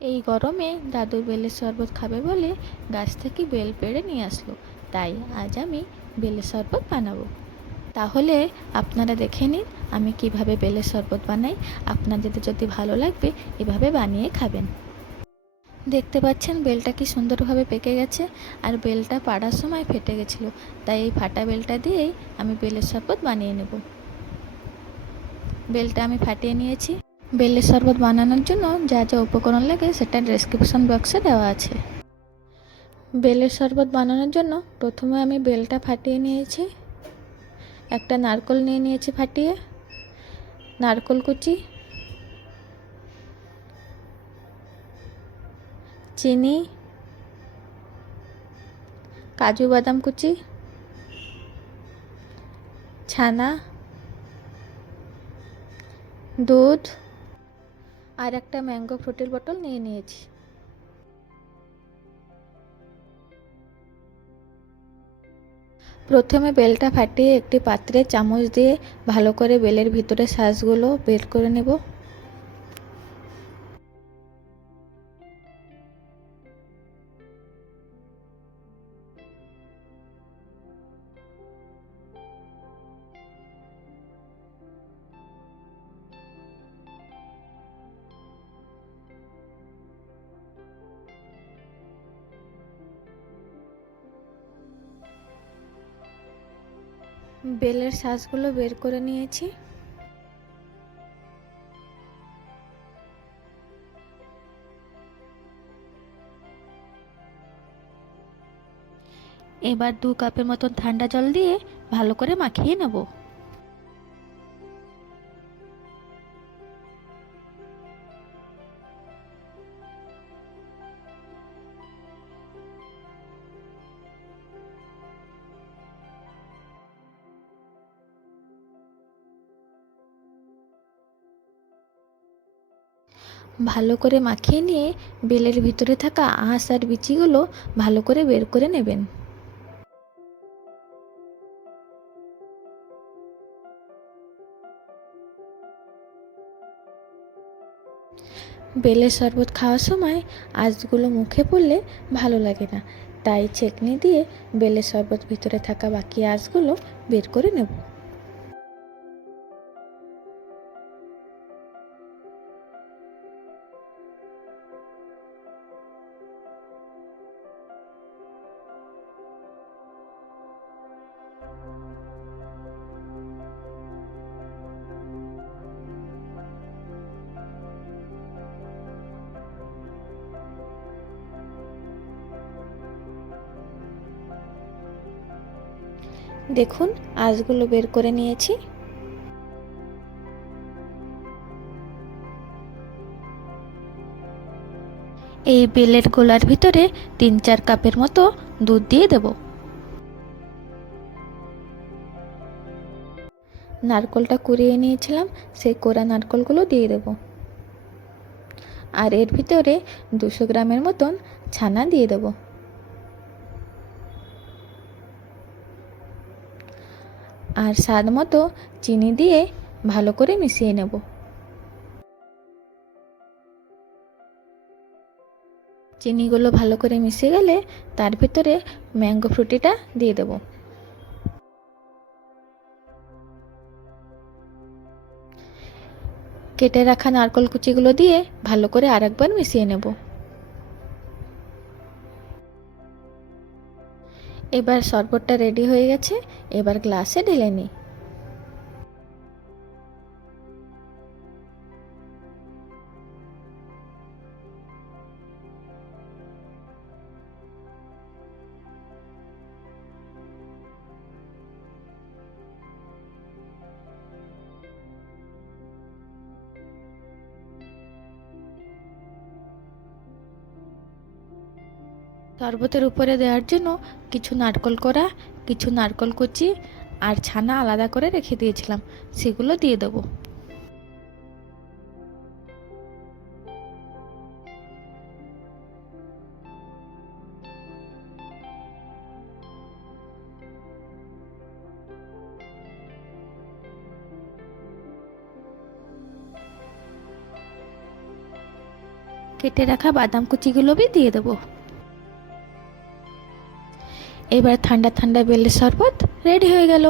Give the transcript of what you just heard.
এই গরমে দাদু বেলের শরবত খাবে বলে গাছ থেকে বেল পেড়ে নিয়ে আসলো। তাই আজ আমি বেলের শরবত বানাবো। তাহলে আপনারা দেখে নিন আমি কিভাবে বেলের শরবত বানাই। আপনাদের যদি ভালো লাগবে এভাবে বানিয়ে খাবেন। দেখতে পাচ্ছেন বেলটা কি সুন্দরভাবে পেকে গেছে, আর বেলটা পাড়ার সময় ফেটে গেছিলো। তাই এই ফাটা বেলটা দিয়েই আমি বেলের শরবত বানিয়ে নেব। বেলটা আমি ফাটিয়ে নিয়েছি। বেলের শরবত বানানোর জন্য যা যা উপকরণ লাগে সেটা ডেসক্রিপশন বক্সে দেওয়া আছে। বেলের শরবত বানানোর জন্য প্রথমে আমি বেলটা ফাটিয়ে নিয়েছি। একটা নারকেল নিয়ে নিয়েছি ফাটিয়ে, নারকেল কুচি, চিনি, কাজু বাদাম কুচি, ছানা, দুধ আর একটা ম্যাঙ্গো ফ্রুটির বোতল নিয়ে নিয়েছি। প্রথমে বেলটা ফাটিয়ে একটি পাত্রে চামচ দিয়ে ভালো করে বেলের ভিতরে শাঁসগুলো বের করে নেব। বেলের শাঁসগুলো বের করে নিয়েছি। এবার 2 কাপের মতন ঠান্ডা জল দিয়ে ভালো করে মাখিয়ে নেব। ভালো করে মাখিয়ে নিয়ে বেলের ভিতরে থাকা আঁশ আর বিচিগুলো ভালো করে বের করে নেবেন। বেলের শরবত খাওয়ার সময় আঁশগুলো মুখে পড়লে ভালো লাগে না, তাই ছেঁকনি দিয়ে বেলের শরবত ভিতরে থাকা বাকি আঁশগুলো বের করে নেব। দেখুন আঁশগুলো বের করে নিয়েছি। এই বেলের গোলার ভিতরে 3-4 কাপের মতো দুধ দিয়ে দেব। নারকেলটা কুড়িয়ে নিয়েছিলাম, সেই কোড়া নারকেলগুলো দিয়ে দেব। আর এর ভিতরে 200 গ্রামের মতন ছানা দিয়ে দেব। আর স্বাদ মতো চিনি দিয়ে ভালো করে মিশিয়ে নেব। চিনিগুলো ভালো করে মিশে গেলে তার ভিতরে ম্যাঙ্গো ফ্রুটিটা দিয়ে দেব। কেটে রাখা নারকেল কুচিগুলো দিয়ে ভালো করে আরেকবার মিশিয়ে নেব। এবার শরবতটা রেডি হয়ে গেছে, এবার গ্লাসে ঢেলে নিই। শরবতের উপরে দেওয়ার জন্য কিছু নারকেল কোড়া, কিছু নারকেল কুচি আর ছানা আলাদা করে রেখে দিয়েছিলাম, সেগুলো দিয়ে দেবো। কেটে রাখা বাদাম কুচিগুলো দিয়ে দেবো। এবার ঠান্ডা ঠান্ডা বেলের শরবত রেডি হয়ে গেল।